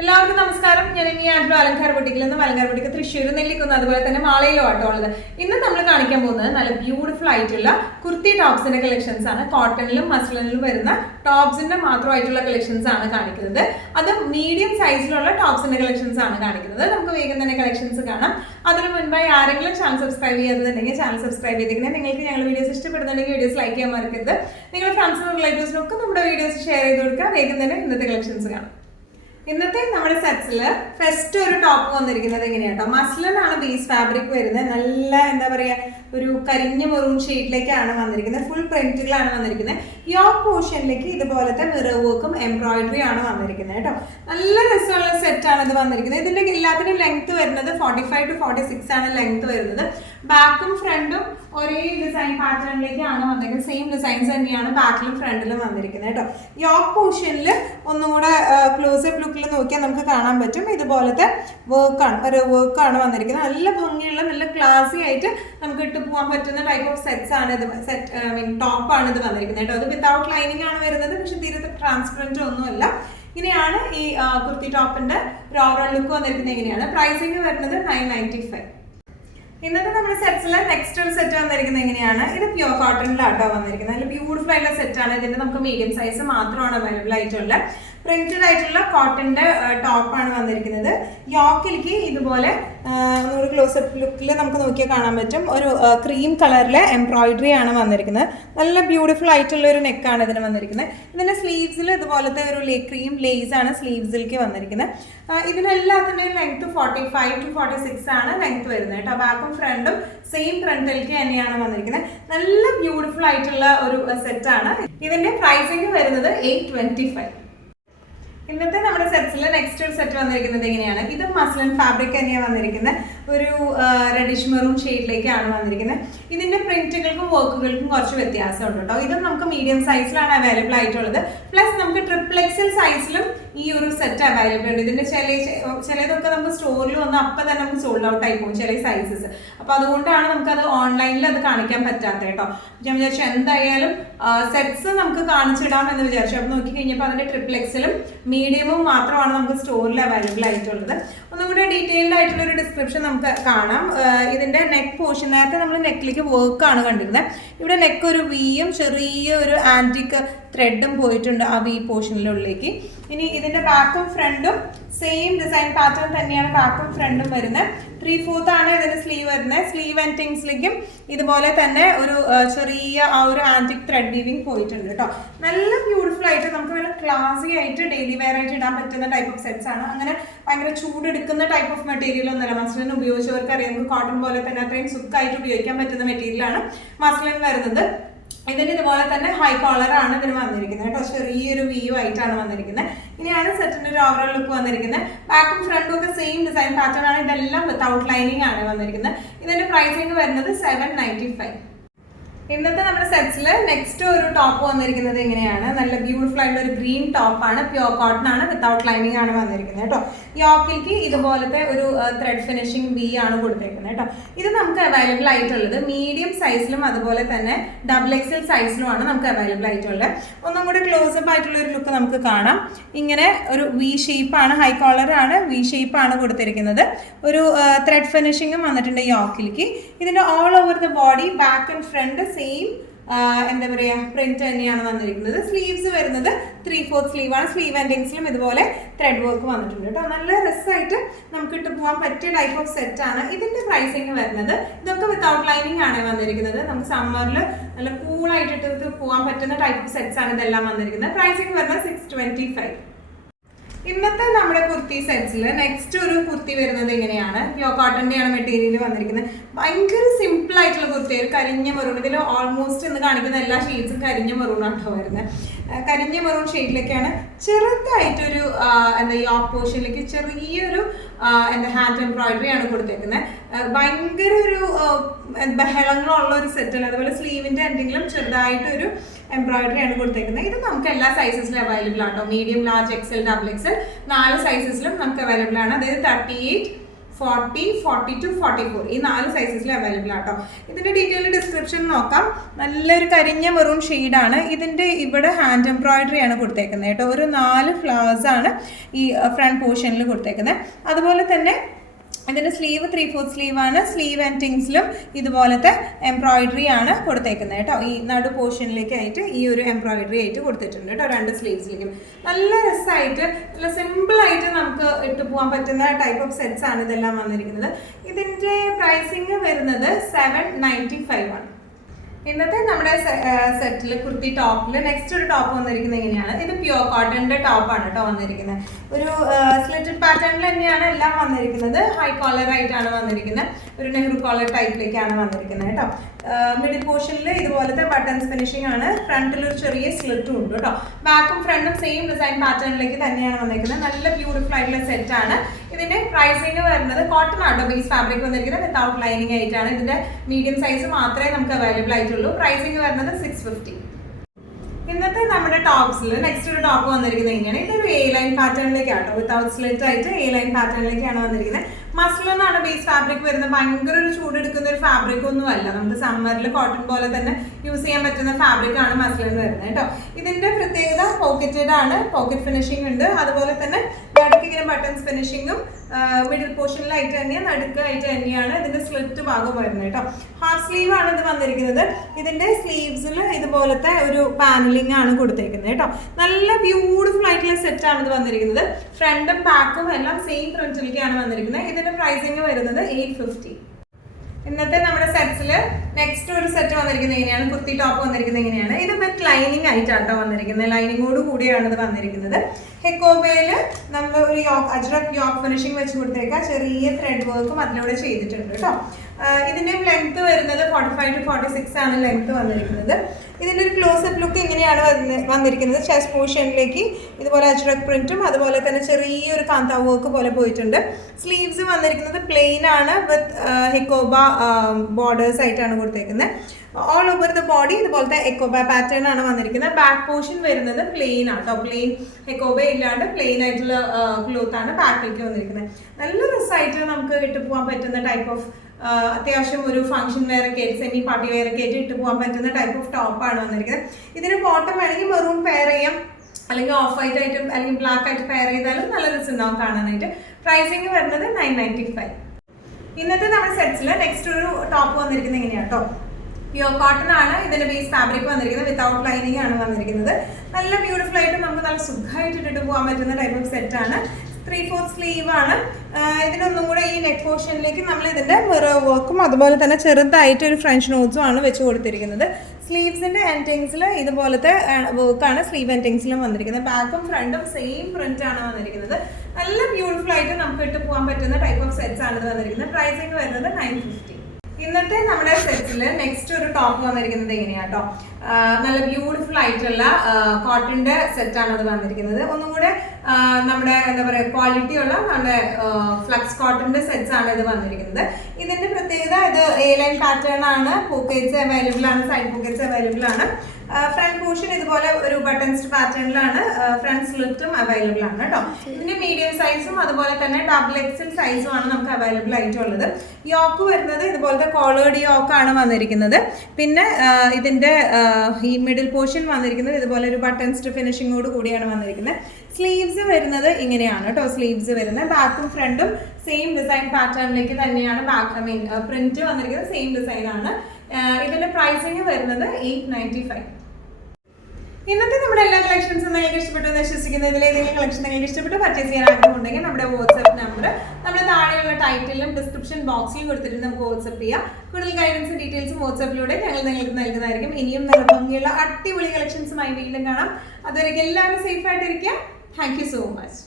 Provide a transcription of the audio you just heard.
എല്ലാവർക്കും നമസ്കാരം. ഞാൻ ഇനി ആൻഡ്രോ അലങ്കാര ബൊട്ടിക്കിൽ നിന്ന് മലങ്കാര ബൊട്ടിക്ക് തൃശ്ശൂർ നെല്ലിക്കുന്ന അതുപോലെ തന്നെ മാളയിലോ ആട്ടോ ഉള്ളത്. ഇന്ന് നമ്മൾ കാണിക്കാൻ പോകുന്നത് നല്ല ബ്യൂട്ടിഫുൾ ആയിട്ടുള്ള കുർത്തി ടോപ്സിന്റെ കളക്ഷൻസ് ആണ്. കോട്ടണിലും മസ്ലിനിലും വരുന്ന ടോപ്സിന്റെ മാത്രമായിട്ടുള്ള കളക്ഷൻസ് ആണ് കാണിക്കുന്നത്. അത് മീഡിയം സൈസിലുള്ള ടോപ്സിന്റെ കളക്ഷൻസ് ആണ് കാണിക്കുന്നത്. നമുക്ക് വേഗം തന്നെ കളക്ഷൻസ് കാണാം. അതിന് മുൻപായി ആരെങ്കിലും ചാനൽ സബ്സ്ക്രൈബ് ചെയ്യാത്തതുണ്ടെങ്കിൽ ചാനൽ സബ്സ്ക്രൈബ് ചെയ്തിരിക്കുന്നത്. നിങ്ങൾക്ക് ഞങ്ങൾ വീഡിയോസ് ഇഷ്ടപ്പെടുന്നുണ്ടെങ്കിൽ വീഡിയോസ് ലൈക്ക് ചെയ്യാൻ മറക്കരുത്. നിങ്ങളുടെ ഫ്രണ്ട്സിനും റിലേറ്റീവ്സിനും ഒക്കെ നമ്മുടെ വീഡിയോസ് ഷെയർ ചെയ്ത് കൊടുക്കുക. വേഗം തന്നെ ഇന്നത്തെ കളക്ഷൻസ് കാണാം. ഇന്നത്തെ നമ്മുടെ സെറ്റ്സിൽ ഫസ്റ്റ് ഒരു ടോപ്പ് വന്നിരിക്കുന്നത് എങ്ങനെയാട്ടോ, മസ്ലിൻ ആണ് ബേസ് ഫാബ്രിക് വരുന്നത്. നല്ല എന്താ പറയാ, ഒരു കരിഞ്ഞ മെറൂൺ ഷെയ്ഡിലേക്കാണ് വന്നിരിക്കുന്നത്. ഫുൾ പ്രിന്റുകളാണ് വന്നിരിക്കുന്നത്. യോക്ക് പോർഷനിലേക്ക് ഇതുപോലത്തെ മിറർ വർക്കും എംബ്രോയിഡറി ആണ് വന്നിരിക്കുന്നത് കേട്ടോ. നല്ല രസമുള്ള സെറ്റ് ആണ് ഇത് വന്നിരിക്കുന്നത്. ഇതിന്റെ എല്ലാത്തിനും ലെങ്ത് വരുന്നത് 45 to 46 ആണ് ലെങ്ത് വരുന്നത്. ബാക്കും ഫ്രണ്ടും ഒരേ ഡിസൈൻ പാറ്റേണിലേക്കാണ് വന്നിരിക്കുന്നത്. സെയിം ഡിസൈൻസ് തന്നെയാണ് ബാക്കിലും ഫ്രണ്ടിലും വന്നിരിക്കുന്നത് കേട്ടോ. യോക്ക് പോർഷനിൽ ഒന്നും കൂടെ ക്ലോസപ്പ് ലുക്കിൽ നോക്കിയാൽ നമുക്ക് കാണാൻ പറ്റും. ഇതുപോലത്തെ വർക്കാണ് വന്നിരിക്കുന്നത്. നല്ല ഭംഗിയുള്ള നല്ല ക്ലാസി ആയിട്ട് നമുക്ക് ഇട്ട് പോകാൻ പറ്റുന്ന ടൈപ്പ് ഓഫ് സെറ്റ്സ് ആണ് ഇത്. ടോപ്പാണ് ഇത് വന്നിരിക്കുന്നത് കേട്ടോ. അത് വിത്തൗട്ട് ലൈനിങ് ആണ് വരുന്നത്. പക്ഷെ തീരെ ട്രാൻസ്പെറൻറ്റ് ഒന്നുമല്ല. ഇങ്ങനെയാണ് ഈ കുർത്തി ടോപ്പിന്റെ ഒരു ഓവറോൾ ലുക്ക് വന്നിരിക്കുന്നത്. എങ്ങനെയാണ് പ്രൈസിങ് വരുന്നത് 995. ഇന്നത്തെ നമ്മുടെ സെറ്റ്സിലെ നെക്സ്റ്റ് ഒരു സെറ്റ് വന്നിരിക്കുന്നത് എങ്ങനെയാണ്, ഇത് പ്യൂർ കോട്ടണിലാട്ടോ വന്നിരിക്കുന്നത്. നല്ല ബ്യൂട്ടിഫുൾ ആയിട്ടുള്ള സെറ്റാണ്. ഇതിന്റെ നമുക്ക് മീഡിയം സൈസ് മാത്രമാണ് അവൈലബിൾ ആയിട്ടുള്ള പ്രിന്റഡ് ആയിട്ടുള്ള കോട്ടന്റെ ടോപ്പാണ് വന്നിരിക്കുന്നത്. യോക്കിലേക്ക് ഇതുപോലെ ഒരു ക്ലോസപ്പ് ലുക്കിൽ നമുക്ക് നോക്കിയാൽ കാണാൻ പറ്റും. ഒരു ക്രീം കളറിലെ എംബ്രോയിഡറി ആണ് വന്നിരിക്കുന്നത്. നല്ല ബ്യൂട്ടിഫുൾ ആയിട്ടുള്ള ഒരു നെക്കാണ് ഇതിന് വന്നിരിക്കുന്നത്. ഇതിന്റെ സ്ലീവ്സിൽ ഇതുപോലത്തെ ഒരു ക്രീം ലേസ് ആണ് സ്ലീവ്സിലേക്ക് വന്നിരിക്കുന്നത്. ഇതിനെല്ലാത്തിൻ്റെയും ലെങ്ത് 45 to 46 ആണ് ലെങ്ത് വരുന്നത് കേട്ടോ. ബാക്കും ഫ്രണ്ടും സെയിം ഫ്രണ്ടിലേക്ക് തന്നെയാണ് വന്നിരിക്കുന്നത്. നല്ല ബ്യൂട്ടിഫുൾ ആയിട്ടുള്ള ഒരു സെറ്റാണ്. ഇതിന്റെ പ്രൈസിങ് വരുന്നത് 825. ഇന്നത്തെ നമ്മുടെ സെറ്റ്സിൽ നെക്സ്റ്റ് ഒരു സെറ്റ് വന്നിരിക്കുന്നത് എങ്ങനെയാണ്, ഇത് മസ്ലിൻ ഫാബ്രിക് തന്നെയാണ് വന്നിരിക്കുന്നത്. ഒരു റെഡിഷ് മെറൂൺ ഷെയ്ഡിലേക്കാണ് വന്നിരിക്കുന്നത്. ഇതിന്റെ പ്രിന്റുകൾക്കും വർക്കുകൾക്കും കുറച്ച് വ്യത്യാസമുണ്ട് കേട്ടോ. ഇതും നമുക്ക് മീഡിയം സൈസിലാണ് അവൈലബിൾ ആയിട്ടുള്ളത്. പ്ലസ് നമുക്ക് XXL സൈസിലും ഈ ഒരു സെറ്റ് അവൈലബിൾ ഉണ്ട്. ഇതിന്റെ ചിലതൊക്കെ നമുക്ക് സ്റ്റോറിൽ വന്ന് അപ്പം തന്നെ നമുക്ക് സോൾഡ് ഔട്ട് ആയി പോകും ചില സൈസസ്. അപ്പൊ അതുകൊണ്ടാണ് നമുക്കത് ഓൺലൈനിൽ അത് കാണിക്കാൻ പറ്റാത്തത് കേട്ടോ. ഞാൻ വിചാരിച്ചു എന്തായാലും സെറ്റ്സ് നമുക്ക് കാണിച്ചിടാം എന്ന് വിചാരിച്ചു. അപ്പൊ നോക്കി കഴിഞ്ഞപ്പോൾ അതിന്റെ XXLും മീഡിയമും മാത്രമാണ് നമുക്ക് സ്റ്റോറിൽ അവൈലബിൾ ആയിട്ടുള്ളത്. ഒന്നുകൂടെ ഡീറ്റെയിൽഡ് ആയിട്ടുള്ള ഒരു ഡിസ്ക്രിപ്ഷൻ നമുക്ക് കാണാം. ഇതിന്റെ നെക്ക് പോർഷൻ, നേരത്തെ നമ്മൾ നെക്കിലേക്ക് വർക്കാണ് കണ്ടിരുന്നത്. ഇവിടെ നെക്ക് ഒരു വിയും ചെറിയ ഒരു ആന്റിക് ത്രെഡും പോയിട്ടുണ്ട് ആ വി പോർഷനിലുള്ളിലേക്ക്. ഇനി ഇതിന്റെ ബാക്കും ഫ്രണ്ടും സെയിം ഡിസൈൻ പാറ്റേൺ തന്നെയാണ് ബാക്കും ഫ്രണ്ടും വരുന്നത്. 3/4 ആണ് ഇതിന്റെ സ്ലീവ് വരുന്നത്. സ്ലീവ് എൻഡിങ്സിലേക്കും ഇതുപോലെ തന്നെ ഒരു ചെറിയ ആ ഒരു ആന്റിക് ത്രെഡ് വീവിങ് പോയിട്ടുണ്ട് കേട്ടോ. നല്ല ബ്യൂട്ടിഫുൾ ആയിട്ട് നമുക്ക് നല്ല ക്ലാസി ആയിട്ട് ഡെയിലി വെയർ ആയിട്ട് ഇടാൻ പറ്റുന്ന ടൈപ്പ് ഓഫ് സെറ്റ്സ് ആണ്. അങ്ങനെ ഭയങ്കര ചൂടെടുക്കുന്ന ടൈപ്പ് ഓഫ് മെറ്റീരിയൽ ഒന്നുമല്ല. മസ്ലിൻ ഉപയോഗിച്ചവർക്ക് അറിയാം, നമുക്ക് കോട്ടൺ പോലെ തന്നെ അത്രയും സുഖമായിട്ട് ഉപയോഗിക്കാൻ പറ്റുന്ന മെറ്റീരിയലാണ് മസ്ലിൻ വരുന്നത്. ഇതിന് ഇതുപോലെ തന്നെ ഹൈ കോളർ ആണ് ഇതിന് വന്നിരിക്കുന്നത് കേട്ടോ. ചെറിയൊരു വ്യൂ ആയിട്ടാണ് വന്നിരിക്കുന്നത്. ഇനിയാണ് സെറ്റിന്റെ ഒരു ഓവറോൾ ലുക്ക് വന്നിരിക്കുന്നത്. ബാക്കും ഫ്രണ്ടും ഒക്കെ സെയിം ഡിസൈൻ പാറ്റേൺ ആണ്. ഇതെല്ലാം വിത്തൗട്ട് ലൈനിങ് ആണ് വന്നിരിക്കുന്നത്. ഇതിന്റെ പ്രൈസിങ് വരുന്നത് 795. ഇന്നത്തെ നമ്മുടെ സെറ്റ്സിൽ നെക്സ്റ്റ് ഒരു ടോപ്പ് വന്നിരിക്കുന്നത് എങ്ങനെയാണ്, നല്ല ബ്യൂട്ടിഫുൾ ആയിട്ടുള്ള ഒരു ഗ്രീൻ ടോപ്പാണ്. പ്യൂർ കോട്ടൺ ആണ്, വിത്തൗട്ട് ലൈനിങ് ആണ് വന്നിരിക്കുന്നത് കേട്ടോ. യോക്കിലേക്ക് ഇതുപോലത്തെ ഒരു ത്രെഡ് ഫിനിഷിംഗ് ബി ആണ് കൊടുത്തേക്കുന്നത് കേട്ടോ. ഇത് നമുക്ക് അവൈലബിൾ ആയിട്ടുള്ളത് മീഡിയം സൈസിലും അതുപോലെ തന്നെ XXL സൈസിലുമാണ് നമുക്ക് അവൈലബിൾ ആയിട്ടുള്ളത്. ഒന്നും കൂടി ക്ലോസപ്പ് ആയിട്ടുള്ള ഒരു ലുക്ക് നമുക്ക് കാണാം. ഇങ്ങനെ ഒരു വി ഷേപ്പാണ്, ഹൈ കോളർ ആണ്, വി ഷേപ്പാണ് കൊടുത്തിരിക്കുന്നത്. ഒരു ത്രെഡ് ഫിനിഷിങ്ങും വന്നിട്ടുണ്ട് യോക്കിലേക്ക്. ഇതിന്റെ all over the body back and front same എന്താ പറയുക പ്രിന്റ് തന്നെയാണ് വന്നിരിക്കുന്നത്. സ്ലീവ്സ് വരുന്നത് 3/4 സ്ലീവാണ്. സ്ലീവ് എൻഡിങ്സിലും ഇതുപോലെ ത്രെഡ് വർക്ക് വന്നിട്ടുണ്ട് കേട്ടോ. നല്ല രസമായിട്ട് നമുക്ക് ഇട്ട് പോകാൻ പറ്റിയ ടൈപ്പ് ഓഫ് സെറ്റ് ആണ്. ഇതിന്റെ പ്രൈസിങ് വരുന്നത്, ഇതൊക്കെ വിത്തൗട്ട് ലൈനിങ് ആണ് വന്നിരിക്കുന്നത്. നമുക്ക് സമ്മറിൽ നല്ല കൂളായിട്ട് ഇട്ട് പോകാൻ പറ്റുന്ന ടൈപ്പ് ഓഫ് സെറ്റ്സ് ആണ് ഇതെല്ലാം വന്നിരിക്കുന്നത്. പ്രൈസിങ് വരുന്നത് 625. ഇന്നത്തെ നമ്മുടെ കുർത്തി സെറ്റ്സിൽ നെക്സ്റ്റ് ഒരു കുർത്തി വരുന്നത് എങ്ങനെയാണ്, പ്യൂർ കോട്ടൻ്റെയാണ് മെറ്റീരിയൽ വന്നിരിക്കുന്നത്. ഭയങ്കര സിമ്പിൾ ആയിട്ടുള്ള കുർത്തി, ഒരു കരിഞ്ഞ മെറൂൺ. ഇതിൽ ഓൾമോസ്റ്റ് ഇന്ന് കാണിക്കുന്ന എല്ലാ ഷെയ്ഡ്സും കരിഞ്ഞ മെറൂൺ ആട്ടോ വരുന്നത്. കരിഞ്ഞ മെറൂൺ ഷെയ്ഡിലേക്കാണ് ചെറുതായിട്ടൊരു എന്താ യോക്ക് പോർഷനിലേക്ക് ചെറിയൊരു എന്താ ഹാൻഡ് എംബ്രോയിഡറി ആണ് കൊടുത്തേക്കുന്നത്. ഭയങ്കര ഒരു ബഹളങ്ങളുള്ള ഒരു സെറ്റല്ല. അതുപോലെ സ്ലീവിന്റെ എന്തെങ്കിലും ചെറുതായിട്ടൊരു എംബ്രോയിഡറി ആണ് കൊടുത്തേക്കുന്നത്. ഇത് നമുക്ക് എല്ലാ സൈസസിലും അവൈലബിൾ ആട്ടോ. മീഡിയം, ലാർജ്, XL, XXL 4 സൈസസിലും നമുക്ക് അവൈലബിൾ ആണ്. അതായത് 38, 40, 42, 44 ഈ 4 സൈസസിൽ അവൈലബിൾ ആട്ടോ. ഇതിൻ്റെ ഡീറ്റെയിൽ ഡിസ്ക്രിപ്ഷൻ നോക്കാം. നല്ലൊരു കരിഞ്ഞ മെറൂൺ ഷെയ്ഡാണ്. ഇതിൻ്റെ ഇവിടെ ഹാൻഡ് എംബ്രോയിഡറി ആണ് കൊടുത്തേക്കുന്നത് കേട്ടോ. ഒരു 4 ഫ്ലവേഴ്സ് ആണ് ഈ ഫ്രണ്ട് പോർഷനിൽ കൊടുത്തേക്കുന്നത്. അതുപോലെ തന്നെ ഇതിൻ്റെ സ്ലീവ് 3/4 സ്ലീവാണ്. സ്ലീവ് എൻഡിങ്സിലും ഇതുപോലത്തെ എംബ്രോയിഡറി ആണ് കൊടുത്തേക്കുന്നത് കേട്ടോ. ഈ നടു പോർഷനിലേക്കായിട്ട് ഈ ഒരു എംബ്രോയിഡറി ആയിട്ട് കൊടുത്തിട്ടുണ്ട് കേട്ടോ 2 സ്ലീവ്സിലേക്കും. നല്ല രസമായിട്ട് നല്ല സിമ്പിളായിട്ട് നമുക്ക് ഇട്ട് പോകാൻ പറ്റുന്ന ടൈപ്പ് ഓഫ് സെറ്റ്സ് ആണ് ഇതെല്ലാം വന്നിരിക്കുന്നത്. ഇതിൻ്റെ പ്രൈസിങ് വരുന്നത് 795 ആണ്. ഇന്നത്തെ നമ്മുടെ സെറ്റിൽ കുർത്തി ടോപ്പിൽ നെക്സ്റ്റ് ഒരു ടോപ്പ് വന്നിരിക്കുന്നത് എങ്ങനെയാണ്? ഇത് പ്യുവർ കോട്ടൻ്റെ ടോപ്പാണ് കേട്ടോ വന്നിരിക്കുന്നത്. ഒരു സ്ലിറ്റഡ് പാറ്റേണിൽ തന്നെയാണ് എല്ലാം വന്നിരിക്കുന്നത്. ഹൈ കോളർ ആയിട്ടാണ് വന്നിരിക്കുന്നത്. ഒരു നെഹ്റു കോളർ ടൈപ്പിലേക്കാണ് വന്നിരിക്കുന്നത് കേട്ടോ. മിഡിൽ പോർഷനിൽ ഇതുപോലത്തെ ബട്ടൺസ് ഫിനിഷിംഗ് ആണ്. ഫ്രണ്ടിൽ ഒരു ചെറിയ സ്ലിറ്റും ഉണ്ട് കേട്ടോ. ബാക്കും ഫ്രണ്ടും സെയിം ഡിസൈൻ പാറ്റേണിലേക്ക് തന്നെയാണ് വന്നിരിക്കുന്നത്. നല്ല ബ്യൂട്ടിഫുൾ ആയിട്ടുള്ള സെറ്റ് ആണ്. ഇതിന്റെ പ്രൈസിങ് വരുന്നത് കോട്ടൺ ആട്ടോ ബേസ് ഫാബ്രിക് വന്നിരിക്കുന്നത്. വിത്തൗട്ട് ലൈനിങ് ആയിട്ടാണ്. ഇതിന്റെ മീഡിയം സൈസ് മാത്രമേ നമുക്ക് അവൈലബിൾ ആയിട്ടുള്ളൂ. പ്രൈസിങ് വരുന്നത് 650. ഇന്നത്തെ നമ്മുടെ ടോപ്സിൽ നെക്സ്റ്റ് ഒരു ടോപ്പ് വന്നിരിക്കുന്നത് എങ്ങനെയാണ്? ഇതൊരു എ ലൈൻ പാറ്റേണിലേക്കാട്ടോ. വിത്തൗട്ട് സ്ലിറ്റ് ആയിട്ട് എ ലൈൻ പാറ്റേണിലേക്കാണ് വന്നിരിക്കുന്നത്. മസ്ലിനാണ് ബേസ് ഫാബ്രിക് വരുന്നത്. ഭയങ്കര ഒരു ചൂടെടുക്കുന്ന ഒരു ഫാബ്രിക് ഒന്നും അല്ല. നമുക്ക് സമ്മറിൽ കോട്ടൺ പോലെ തന്നെ യൂസ് ചെയ്യാൻ പറ്റുന്ന ഫാബ്രിക് ആണ് മസ്ലിൻ വരുന്നത് കേട്ടോ. ഇതിന്റെ പ്രത്യേകത പോക്കറ്റഡ് ആണ്. പോക്കറ്റ് ഫിനിഷിംഗ് ഉണ്ട്. അതുപോലെ തന്നെ നടുക്ക് ഇങ്ങനെ ബട്ടൺസ് ഫിനിഷിങ്ങും മിഡിൽ പോർഷനിലായിട്ട് തന്നെയാണ്, നടുക്കായിട്ട് തന്നെയാണ് ഇതിന്റെ സ്ലിറ്റ് ഭാഗം വരുന്നത് കേട്ടോ. ഹാഫ് സ്ലീവ് ആണ് ഇത് വന്നിരിക്കുന്നത്. ഇതിന്റെ സ്ലീവ്സിൽ ഇതുപോലത്തെ ഒരു പാനലിംഗ് ആണ് കൊടുത്തേക്കുന്നത് കേട്ടോ. നല്ല ബ്യൂട്ടിഫുൾ ആയിട്ടുള്ള സെറ്റ് ആണ് ഇത് വന്നിരിക്കുന്നത്. ഫ്രണ്ടും ബാക്കും എല്ലാം സെയിം പ്രിന്റിലേക്കാണ് വന്നിരിക്കുന്നത്. ഇതിന്റെ പ്രൈസിങ് വരുന്നത് 850. ഇന്നത്തെ നമ്മുടെ സെറ്റ്സിൽ നെക്സ്റ്റ് ഒരു സെറ്റ് വന്നിരിക്കുന്നത് എങ്ങനെയാണ്? കുർത്തി ടോപ്പ് വന്നിരിക്കുന്നത് എങ്ങനെയാണ്? ഇത് വിത്ത് ലൈനിങ് ആയിട്ടാട്ടോ വന്നിരിക്കുന്നത്. ലൈനിങ്ങോട് കൂടിയാണ് ഇത് വന്നിരിക്കുന്നത്. ഹെക്കോബയിൽ നമ്മൾ ഒരു അജ്രക് യോക്ക് ഫിനിഷിംഗ് വെച്ച് കൊടുത്തേക്കാം. ചെറിയ ത്രെഡ് വർക്കും അതിലൂടെ ചെയ്തിട്ടുണ്ട് കേട്ടോ. ഇതിന്റെ ലെങ്ത് വരുന്നത് 45 to 46 ആണ് ലെങ്ത് വന്നിരിക്കുന്നത്. ഇതിന്റെ ഒരു ക്ലോസപ്പ് ലുക്ക് ഇങ്ങനെയാണ് വന്നിരിക്കുന്നത്. ചെസ്റ്റ് പോർഷനിലേക്ക് ഇതുപോലെ അജ്രക് പ്രിന്റും അതുപോലെ തന്നെ ചെറിയൊരു കാന്ത വർക്ക് പോലെ പോയിട്ടുണ്ട്. സ്ലീവ്സ് വന്നിരിക്കുന്നത് പ്ലെയിൻ ആണ് വിത്ത് ഹെക്കോബ ബോർഡേഴ്സ് ആയിട്ടാണ് കൊടുത്തേക്കുന്നത്. ഓൾ ഓവർ ദ ബോഡി ഇതുപോലത്തെ എക്കോബ പാറ്റേൺ ആണ് വന്നിരിക്കുന്നത്. ബാക്ക് പോർഷൻ വരുന്നത് പ്ലെയിൻ ആട്ടോ. പ്ലെയിൻ ഹെക്കോബ ഇല്ലാണ്ട് പ്ലെയിൻ ആയിട്ടുള്ള ക്ലോത്ത് ആണ് ബാക്കിലേക്ക് വന്നിരിക്കുന്നത്. നല്ല രസമായിട്ട് നമുക്ക് ഇട്ട് പോകാൻ പറ്റുന്ന ടൈപ്പ് ഓഫ് അത്യാവശ്യം ഒരു ഫംഗ്ഷൻ വെയർ ഒക്കെ ആയിട്ട് സെമി പാർട്ടി വെയർ ഒക്കെ ആയിട്ട് ഇട്ട് പോകാൻ പറ്റുന്ന ടൈപ്പ് ഓഫ് ടോപ്പാണ് വന്നിരിക്കുന്നത്. ഇതിന് ബോട്ടം വേണമെങ്കിൽ മെറൂൺ പെയർ ചെയ്യാം, അല്ലെങ്കിൽ ഓഫ് വൈറ്റ് ആയിട്ട് അല്ലെങ്കിൽ ബ്ലാക്ക് ആയിട്ട് പെയർ ചെയ്താലും നല്ല രസമുണ്ടാവും കാണാനായിട്ട്. പ്രൈസിങ് വരുന്നത് 995. ഇന്നത്തെ നമ്മുടെ സെറ്റ്സിൽ നെക്സ്റ്റ് ഒരു ടോപ്പ് വന്നിരിക്കുന്നത് എങ്ങനെയാണ് കേട്ടോ? പ്യുവർ കോട്ടൺ ആണ് ഇതിന്റെ ബേസ് ഫാബ്രിക് വന്നിരിക്കുന്നത്. വിത്തൗട്ട് ലൈനിങ് ആണ് വന്നിരിക്കുന്നത്. നല്ല ബ്യൂട്ടിഫുൾ ആയിട്ട് നമുക്ക് നല്ല സുഖമായിട്ട് ഇട്ടിട്ട് പോകാൻ പറ്റുന്ന ടൈപ്പ് ഓഫ് സെറ്റ് ആണ്. 3/4 സ്ലീവ് ആണ്. ഇതിനൊന്നും കൂടെ ഈ നെക്ക് പോർഷനിലേക്ക് നമ്മൾ ഇതിന്റെ മിറർ വർക്കും അതുപോലെ തന്നെ ചെറുതായിട്ട് ഒരു ഫ്രഞ്ച് നോട്ട്സും ആണ് വെച്ച് കൊടുത്തിരിക്കുന്നത്. സ്ലീവ്സിന്റെ എൻഡിങ്സിൽ ഇതുപോലത്തെ വർക്കാണ് സ്ലീവ് എൻഡിങ്സിലും വന്നിരിക്കുന്നത്. ബാക്കും ഫ്രണ്ടും സെയിം പ്രിന്റ് ആണ് വന്നിരിക്കുന്നത്. നല്ല ബ്യൂട്ടിഫുൾ ആയിട്ട് നമുക്ക് ഇട്ട് പോകാൻ പറ്റുന്ന ടൈപ്പ് ഓഫ് സെറ്റ്സ് ആണ് ഇത് വന്നിരിക്കുന്നത്. പ്രൈസിങ് വരുന്നത് 950. ഇന്നത്തെ നമ്മുടെ സെറ്റ്സിൽ നെക്സ്റ്റ് ഒരു ടോപ്പ് വന്നിരിക്കുന്നത് എങ്ങനെയാട്ടോ? നല്ല ബ്യൂട്ടിഫുൾ ആയിട്ടുള്ള കോട്ടന്റെ സെറ്റാണ് അത് വന്നിരിക്കുന്നത്. ഒന്നും കൂടെ നമ്മുടെ എന്താ പറയുക ക്വാളിറ്റി ഉള്ള നമ്മുടെ ഫ്ലക്സ് കോട്ടന്റെ സെറ്റ്സ് ആണ് ഇത് വന്നിരിക്കുന്നത്. ഇതിന്റെ പ്രത്യേകത ഇത് എ ലൈൻ പാറ്റേൺ ആണ്. പോക്കറ്റ്സ് അവൈലബിൾ ആണ്, സൈഡ് പോക്കറ്റ്സ് അവൈലബിൾ ആണ്. ഫ്രണ്ട് പോർഷൻ ഇതുപോലെ ഒരു ബട്ടൺസ് പാറ്റേണിലാണ്. ഫ്രണ്ട് സ്ലിറ്റും അവൈലബിൾ ആണ് കേട്ടോ. ഇതിന്റെ മീഡിയം സൈസും അതുപോലെ തന്നെ ഡബിൾ എക്സൽ സൈസും ആണ് നമുക്ക് അവൈലബിൾ ആയിട്ടുള്ളത്. യോക്ക് വരുന്നത് ഇതുപോലത്തെ കോളേർഡ് യോക്ക് ആണ് വന്നിരിക്കുന്നത്. പിന്നെ ഇതിന്റെ ഈ മിഡിൽ പോർഷൻ വന്നിരിക്കുന്നത് ഇതുപോലെ ഒരു ബട്ടൺസ് ഫിനിഷിങ്ങോട് കൂടിയാണ് വന്നിരിക്കുന്നത്. സ്ലീവ്സ് വരുന്നത് ഇങ്ങനെയാണ് കേട്ടോ. സ്ലീവ്സ് വരുന്നത് ബാക്കും ഫ്രണ്ടും സെയിം ഡിസൈൻ പാറ്റേണിലേക്ക് തന്നെയാണ് പ്രിന്റ് വന്നിരിക്കുന്നത്. സെയിം ഡിസൈൻ ആണ്. ഇതിന്റെ പ്രൈസിങ് വരുന്നത് 895. ഇന്നത്തെ നമ്മുടെ എല്ലാ കളക്ഷൻസും നിങ്ങൾക്ക് ഇഷ്ടപ്പെട്ടു എന്ന് വിശ്വസിക്കുന്നു. ഇതിൽ ഏതെങ്കിലും കളക്ഷൻ നിങ്ങൾക്ക് ഇഷ്ടപ്പെട്ട് പർച്ചേസ് ചെയ്യാൻ ആഗ്രഹമുണ്ടെങ്കിൽ നമ്മുടെ വാട്സ്ആപ്പ് നമ്പർ നമ്മുടെ താഴെയുള്ള ടൈറ്റിലും ഡിസ്ക്രിപ്ഷൻ ബോക്സിലും കൊടുത്തിട്ട് നമുക്ക് വാട്സ്ആപ്പ് ചെയ്യാം. കൂടുതൽ ഗൈഡൻസും ഡീറ്റെയിൽസും വാട്സ്ആപ്പിലൂടെ ഞങ്ങൾ നിങ്ങൾക്ക് നൽകുന്നതായിരിക്കും. ഇനിയും നല്ല ഭംഗിയുള്ള അടിപൊളി കളക്ഷൻസുമായി വീണ്ടും കാണാം. അതുവരെ എല്ലാവരും സേഫ് ആയിട്ടിരിക്കുക. Thank you so much.